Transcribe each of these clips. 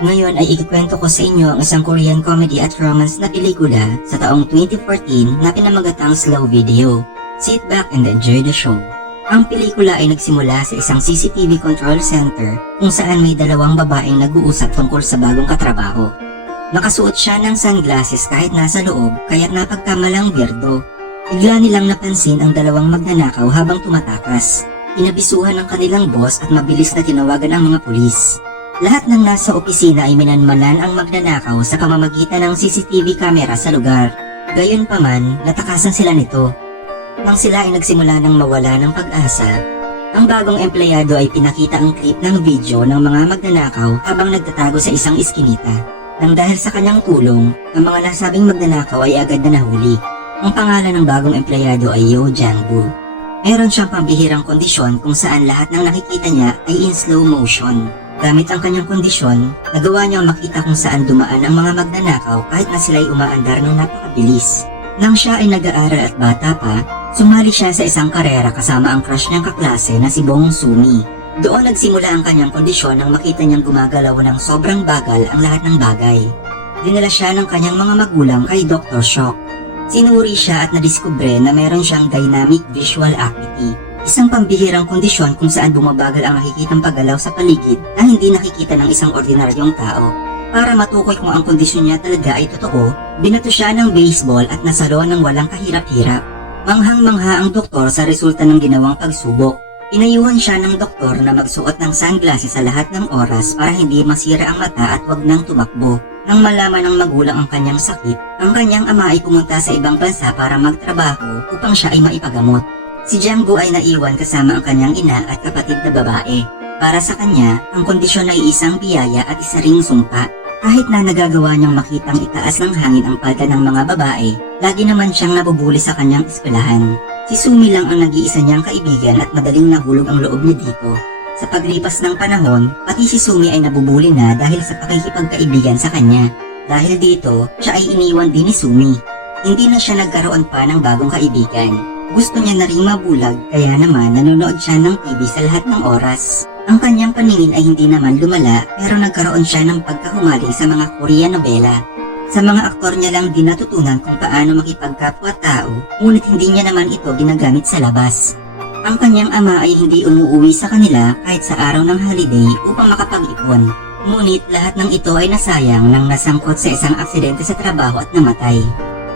Ngayon ay ikikwento ko sa inyo ang isang Korean comedy at romance na pelikula sa taong 2014 na pinamagatang slow video. Sit back and enjoy the show. Ang pelikula ay nagsimula sa isang CCTV control center kung saan may dalawang babaeng nag-uusap tungkol sa bagong katrabaho. Nakasuot siya ng sunglasses kahit nasa loob kaya't napagkamalang birdo. Bigla nilang napansin ang dalawang magnanakaw habang tumatakas. Pinabisuhan ng kanilang boss at mabilis na tinawagan ang mga pulis. Lahat ng nasa opisina ay minanmanan ang magnanakaw sa pamamagitan ng CCTV camera sa lugar. Gayunpaman, natakasan sila nito. Nang sila ay nagsimula ng mawala ng pag-asa, ang bagong empleyado ay pinakita ang clip ng video ng mga magnanakaw habang nagtatago sa isang iskinita. Nang dahil sa kanyang tulong, ang mga nasabing magnanakaw ay agad na nahuli. Ang pangalan ng bagong empleyado ay Yo Jangbu. Meron siyang pambihirang kondisyon kung saan lahat ng nakikita niya ay in slow motion. Gamit ang kanyang kondisyon, nagawa niyang makita kung saan dumaan ang mga magnanakaw kahit na sila'y umaandar ng napakabilis. Nang siya ay nag-aaral at bata pa, sumali siya sa isang karera kasama ang crush niyang kaklase na si Bong Sumi. Doon nagsimula ang kanyang kondisyon nang makita niyang gumagalaw ng sobrang bagal ang lahat ng bagay. Dinala siya ng kanyang mga magulang kay Dr. Shock. Sinuri siya at nadiskubre na meron siyang dynamic visual acuity, isang pambihirang kondisyon kung saan bumabagal ang nakikitang paggalaw sa paligid na hindi nakikita ng isang ordinaryong tao. Para matukoy kung ang kondisyon niya talaga ay totoo, binato siya ng baseball at nasalo ng walang kahirap-hirap. Manghang-mangha ang doktor sa resulta ng ginawang pagsubok. Inayuhan siya ng doktor na magsuot ng sunglasses sa lahat ng oras para hindi masira ang mata at wag nang tumakbo. Nang malaman ng magulang ang kanyang sakit, ang kanyang ama ay pumunta sa ibang bansa para magtrabaho upang siya ay maipagamot. Si Janggo ay naiwan kasama ang kanyang ina at kapatid na babae. Para sa kanya, ang kondisyon ay isang biyaya at isa ring sumpa. Kahit na nagagawa niyang makitang itaas ng hangin ang palda ng mga babae, lagi naman siyang nabubuli sa kanyang eskwelahan. Si Sumi lang ang nag-iisa niyang kaibigan at madaling nahulog ang loob niya dito. Sa paglipas ng panahon, pati si Sumi ay nabubuli na dahil sa pakikipagkaibigan sa kanya. Dahil dito, siya ay iniwan din ni Sumi. Hindi na siya nagkaroon pa ng bagong kaibigan. Gusto niya na rin mabulag kaya naman nanonood siya ng TV sa lahat ng oras. Ang kanyang paningin ay hindi naman lumala pero nagkaroon siya ng pagkahumaling sa mga Korean novela. Sa mga aktor niya lang din natutunan kung paano makipagkapwa-tao, ngunit hindi niya naman ito ginagamit sa labas. Ang kanyang ama ay hindi umuwi sa kanila kahit sa araw ng holiday upang makapag-ipon. Ngunit lahat ng ito ay nasayang nang nasangkot sa isang aksidente sa trabaho at namatay.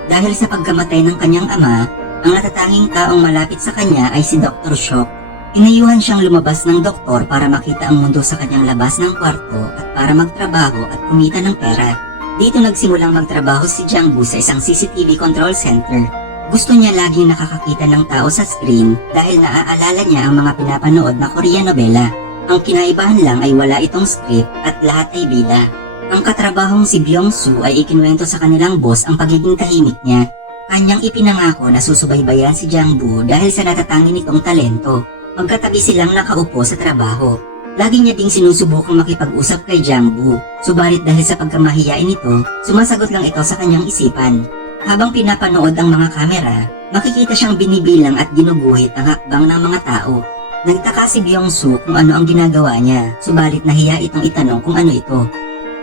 Dahil sa pagkamatay ng kanyang ama, ang natatanging taong malapit sa kanya ay si Dr. Shock. Inayuhan siyang lumabas ng doktor para makita ang mundo sa kanyang labas ng kwarto at para magtrabaho at kumita ng pera. Dito nagsimulang magtrabaho si Jangbu sa isang CCTV control center. Gusto niya laging nakakakita ng tao sa screen dahil naaalala niya ang mga pinapanood na Korean novela. Ang kinaibahan lang ay wala itong script at lahat ay bida. Ang katrabahong si Byung-soo ay ikinuwento sa kanilang boss ang pagiging tahimik niya. Kanyang ipinangako na susubaybayan si Jangbu dahil sa natatangi nitong talento. Magkatabi silang nakaupo sa trabaho. Lagi niya ding sinusubukang makipag-usap kay Jangbu. Subalit dahil sa pagkamahiyain nito, sumasagot lang ito sa kanyang isipan. Habang pinapanood ang mga kamera, makikita siyang binibilang at ginuguhit ang hakbang ng mga tao. Nagtaka si Byung-soo kung ano ang ginagawa niya, subalit nahiya itong itanong kung ano ito.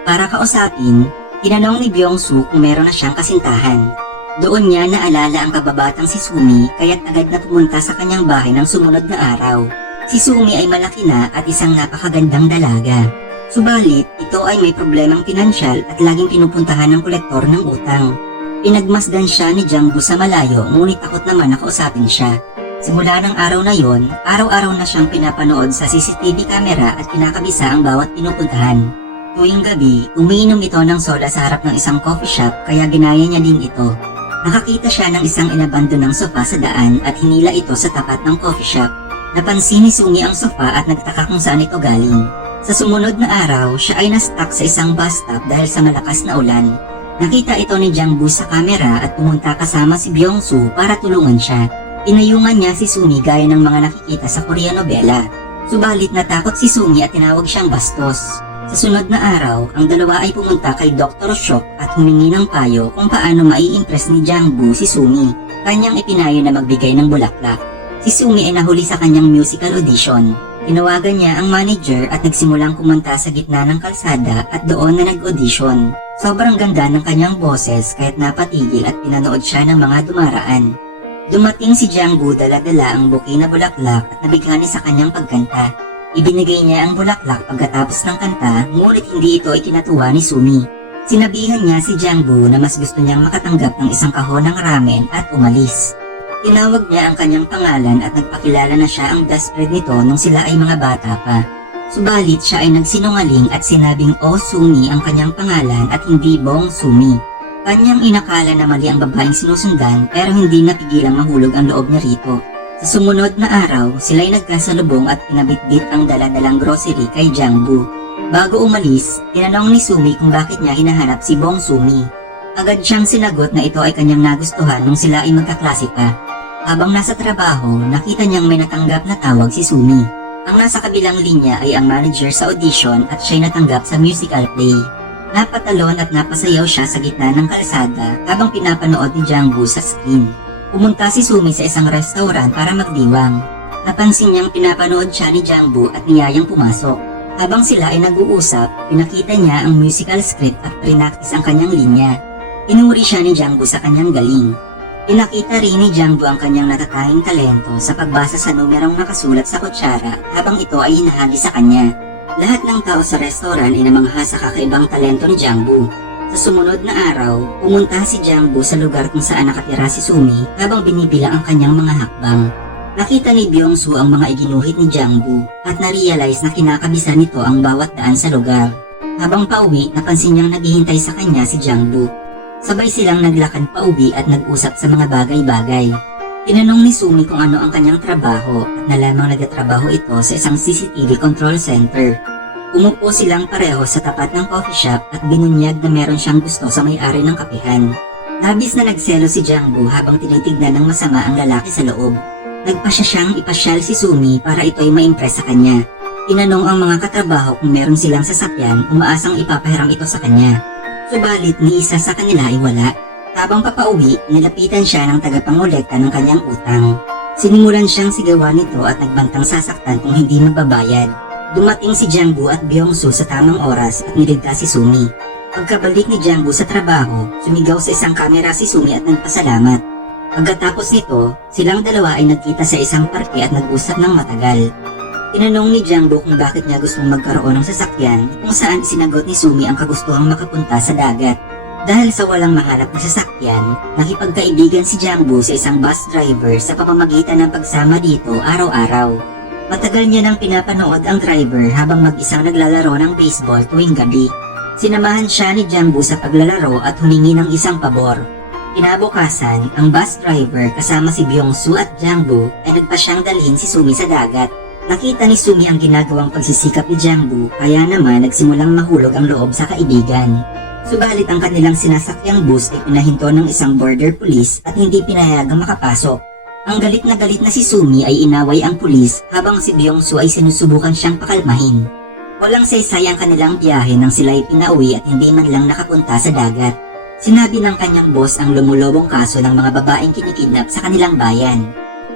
Para kausapin, tinanong ni Byung-soo kung meron na siyang kasintahan. Doon niya naalala ang kababatang si Sumi kaya't agad na pumunta sa kanyang bahay ng sumunod na araw. Si Sumi ay malaki na at isang napakagandang dalaga. Subalit, ito ay may problemang pinansyal at laging pinupuntahan ng kolektor ng utang. Pinagmasdan siya ni Jangbu sa malayo ngunit takot naman na kausapin siya. Simula ng araw na yon, araw-araw na siyang pinapanood sa CCTV camera at kinakabisa ang bawat pinupuntahan. Tuwing gabi, umiinom ito ng soda sa harap ng isang coffee shop kaya ginaya niya din ito. Nakakita siya ng isang inabando ng sofa sa daan at hinila ito sa tapat ng coffee shop. Napansin ni Sungi ang sofa at nagtaka kung saan ito galing. Sa sumunod na araw, siya ay na-stuck sa isang bus stop dahil sa malakas na ulan. Nakita ito ni Jangbu sa kamera at pumunta kasama si Byung-soo para tulungan siya. Inayungan niya si Sungi gaya ng mga nakikita sa Korean novela. Subalit natakot si Sungi at tinawag siyang bastos. Sa sunod na araw, ang dalawa ay pumunta kay Dr. Shock at humingi ng payo kung paano mai-impress ni Jangbu si Sumi. Kanyang ipinayo na magbigay ng bulaklak. Si Sumi ay nahuli sa kanyang musical audition. Tinawagan niya ang manager at nagsimulang kumunta sa gitna ng kalsada at doon na nag-audition. Sobrang ganda ng kanyang boses kaya't napatigil at pinanood siya ng mga dumaraan. Dumating si Jianggu dala-dala ang buki na bulaklak at nabigani sa kanyang pagkanta. Ibinigay niya ang bulaklak pagkatapos ng kanta ngunit hindi ito ikinatuwa ni Sumi. Sinabihan niya si Jianggu na mas gusto niyang makatanggap ng isang kahon ng ramen at umalis. Tinawag niya ang kanyang pangalan at nagpakilala na siya ang best friend nito nung sila ay mga bata pa. Subalit siya ay nagsinungaling at sinabing O Sumi ang kanyang pangalan at hindi Bong Sumi. Kanyang inakala na mali ang babaeng sinusundan pero hindi napigilang mahulog ang loob niya rito. Sa sumunod na araw, sila'y nagkasalubong at pinabitbit ang daladalang grocery kay Jiangbu. Bago umalis, tinanong ni Sumi kung bakit niya hinahanap si Bong Sumi. Agad siyang sinagot na ito ay kanyang nagustuhan nung sila ay magkaklase pa. Habang nasa trabaho, nakita niyang may natanggap na tawag si Sumi. Ang nasa kabilang linya ay ang manager sa audition at siya'y natanggap sa musical play. Napatalon at napasayaw siya sa gitna ng kalsada habang pinapanood ni Jiangbu sa screen. Pumunta si Sumi sa isang restaurant para magdiwang. Napansin niyang pinapanood siya ni Jiangbu at niyayang pumasok. Habang sila ay nag-uusap, pinakita niya ang musical script at prinaktis ang kanyang linya. Inuri siya ni Jiangbu sa kanyang galing. Pinakita rin ni Jiangbu ang kanyang natatanging talento sa pagbasa sa numerong nakasulat sa kutsara habang ito ay hinahagi sa kanya. Lahat ng tao sa restaurant ay namangha sa kakaibang talento ni Jiangbu. Sa sumunod na araw, pumunta si Jiangbu sa lugar kung saan nakatira si Sumi habang binibilang ang kanyang mga hakbang. Nakita ni Byung-su ang mga iginuhit ni Jiangbu at na-realize na kinakabisa nito ang bawat daan sa lugar. Habang pauwi, napansin niyang naghihintay sa kanya si Jiangbu. Sabay silang naglakad pauwi at nag-usap sa mga bagay-bagay. Tinanong ni Sumi kung ano ang kanyang trabaho at nalamang nagtatrabaho ito sa isang CCTV control center. Umupo silang pareho sa tapat ng coffee shop at binunyag na meron siyang gusto sa may-ari ng kapihan. Labis na nagselo si Jiangbu habang tinitignan ng masama ang lalaki sa loob. Nagpasya siyang ipasyal si Sumi para ito'y ma-impress sa kanya. Tinanong ang mga katrabaho kung meron silang sasakyan, umaasang ipapahiram ito sa kanya. Subalit ni isa sa kanila ay wala. Habang papauwi, nilapitan siya ng tagapangolekta ng kanyang utang. Sinimulan siyang sigawan nito at nagbantang sasaktan kung hindi magbabayad. Dumating si Jiangbu at Byung-su sa tamang oras at niligtas si Sumi. Pagkabalik ni Jiangbu sa trabaho, sumigaw sa isang kamera si Sumi at nagpasalamat. Pagkatapos nito, silang dalawa ay nagkita sa isang parke at nag-usap ng matagal. Tinanong ni Jiangbu kung bakit niya gustong magkaroon ng sasakyan kung saan sinagot ni Sumi ang kagustuhang makapunta sa dagat. Dahil sa walang mahanap na sasakyan, nakipagkaibigan si Jiangbu sa isang bus driver sa pamamagitan ng pagsama dito araw-araw. Matagal niya nang pinapanood ang driver habang mag-isang naglalaro ng baseball tuwing gabi. Sinamahan siya ni Jiangbu sa paglalaro at humingi ng isang pabor. Kinabukasan, ang bus driver kasama si Byung-su at Jiangbu ay nagpasyang dalhin si Sumi sa dagat. Nakita ni Sumi ang ginagawang pagsisikap ni Jiangbu kaya naman nagsimulang mahulog ang loob sa kaibigan. Subalit ang kanilang sinasakyang bus ay pinahinto ng isang border police at hindi pinayagang makapasok. Ang galit na galit na si Sumi ay inaway ang pulis habang si Byung-su ay sinusubukan siyang pakalmahin. Walang saysay ang kanilang biyahe nang sila ay pinauwi at hindi man lang nakapunta sa dagat. Sinabi ng kanyang boss ang lumulobong kaso ng mga babaeng kinikidnap sa kanilang bayan.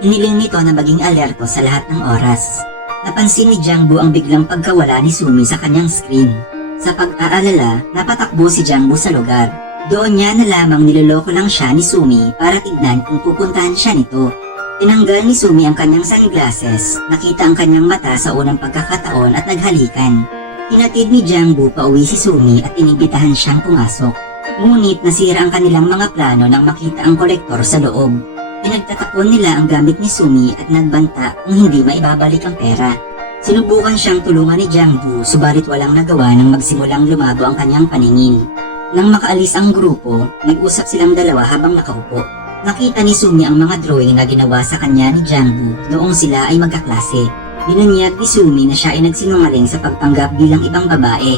Hiniling nito na maging alerto sa lahat ng oras. Napansin ni Jiangbu ang biglang pagkawala ni Sumi sa kanyang screen. Sa pag-aalala, napatakbo si Jiangbu sa lugar. Doon niya na lamang niloloko lang siya ni Sumi para tignan kung pupuntahan siya nito. Tinanggal ni Sumi ang kanyang sunglasses, nakita ang kanyang mata sa unang pagkakataon at naghalikan. Hinatid ni Jiangbu pauwi si Sumi at inibitahan siyang pumasok. Ngunit nasira ang kanilang mga plano nang makita ang kolektor sa loob. Pinagtatapon nila ang gamit ni Sumi at nagbanta kung hindi maibabalik ang pera. Sinubukan siyang tulungan ni Jiangbu subalit walang nagawa nang magsimulang lumabo ang kanyang paningin. Nang makaalis ang grupo, nag-usap silang dalawa habang nakaupo. Nakita ni Sumi ang mga drawing na ginawa sa kanya ni Jiangbu noong sila ay magkaklase. Binunyag ni Sumi na siya ay nagsinungaling sa pagpanggap bilang ibang babae.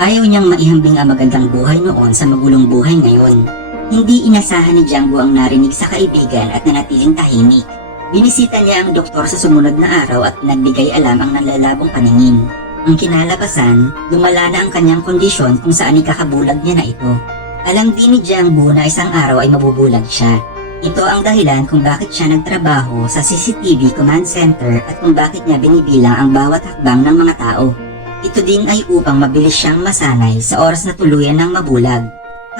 Ayaw niyang maihambing ang magandang buhay noon sa magulong buhay ngayon. Hindi inasahan ni Jiangbu ang narinig sa kaibigan at nanatiling tahimik. Binisita niya ang doktor sa sumunod na araw at pinagbigay alam ang nanlalabong paningin. Ang kinalabasan, lumala na ang kanyang kondisyon kung saan ikakabulag niya na ito. Alam din ni Jiangbu na isang araw ay mabubulag siya. Ito ang dahilan kung bakit siya nagtrabaho sa CCTV Command Center at kung bakit niya binibilang ang bawat hakbang ng mga tao. Ito din ay upang mabilis siyang masanay sa oras na tuluyan ng mabulag.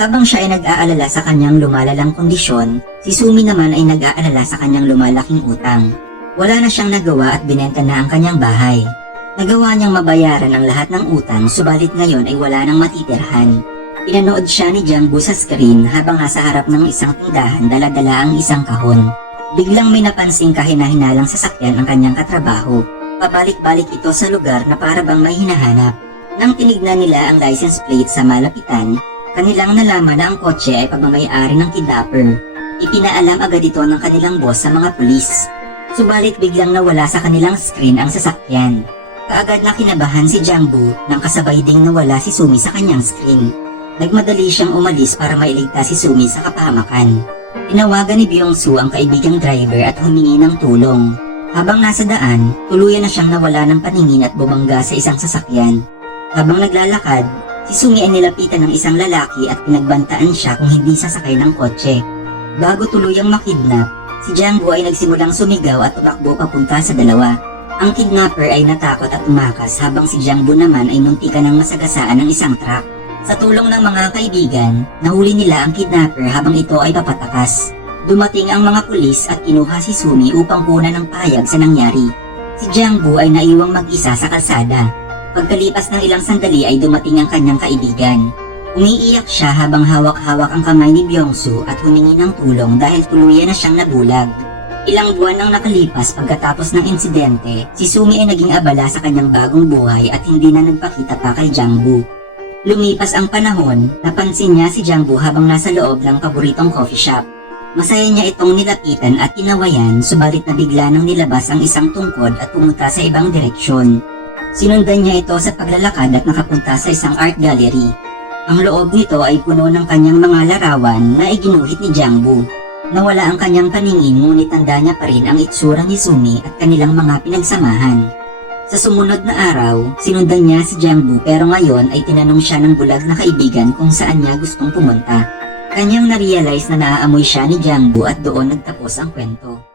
Habang siya ay nag-aalala sa kanyang lumalalang kondisyon, si Sumi naman ay nag-aalala sa kanyang lumalaking utang. Wala na siyang nagawa at binenta na ang kanyang bahay. Nagawa niyang mabayaran ang lahat ng utang subalit ngayon ay wala nang matitirhan. Pinanood siya ni Jangbu sa screen habang nasa harap ng isang tindahan daladala ang isang kahon. Biglang may napansing kahina-hinalang sasakyan ang kanyang katrabaho. Pabalik-balik ito sa lugar na para bang may hinahanap. Nang tinignan nila ang license plate sa malapitan, kanilang nalaman na ang kotse ay pagmamayari ng kidnapper. Ipinaalam agad ito ng kanilang boss sa mga pulis. Subalit biglang nawala sa kanilang screen ang sasakyan. Kaagad na kinabahan si Jangbu nang kasabay ding nawala si Sumi sa kanyang screen. Nagmadali siyang umalis para mailigtas si Sumi sa kapahamakan. Tinawagan ni Byung-su ang kaibigang driver at humingi ng tulong. Habang nasa daan, tuluyan na siyang nawala ng paningin at bumangga sa isang sasakyan. Habang naglalakad, si Sumi ay nilapitan ng isang lalaki at pinagbantaan siya kung hindi sasakay ng kotse. Bago tuluyang makidnap, si Janggu ay nagsimulang sumigaw at tumakbo papunta sa dalawa. Ang kidnapper ay natakot at tumakas habang si Jangbu naman ay muntikan ng masagasaan ng isang truck. Sa tulong ng mga kaibigan, nahuli nila ang kidnapper habang ito ay papatakas. Dumating ang mga pulis at kinuha si Sumi upang kunan ng pahayag sa nangyari. Si Jangbu ay naiwang mag-isa sa kalsada. Pagkalipas ng ilang sandali ay dumating ang kanyang kaibigan. Umiiyak siya habang hawak-hawak ang kamay ni Byungsu at humingi ng tulong dahil tuluyan na siyang nabulag. Ilang buwan nang nakalipas pagkatapos ng insidente, si Sumi ay naging abala sa kanyang bagong buhay at hindi na nagpakita pa kay Jangbu. Lumipas ang panahon, napansin niya si Jangbu habang nasa loob ng paboritong coffee shop. Masaya niya itong nilapitan at tinawayan subalit na bigla nang nilabas ang isang tungkod at pumunta sa ibang direksyon. Sinundan niya ito sa paglalakad at nakapunta sa isang art gallery. Ang loob nito ay puno ng kanyang mga larawan na iginuhit ni Jangbu. Nawala ang kanyang paningin ngunit tanda niya pa rin ang itsura ni Sumi at kanilang mga pinagsamahan. Sa sumunod na araw, sinundan niya si Jangbu pero ngayon ay tinanong siya ng bulag na kaibigan kung saan niya gustong pumunta. Kanyang na-realize na naaamoy siya ni Jangbu at doon nagtapos ang kwento.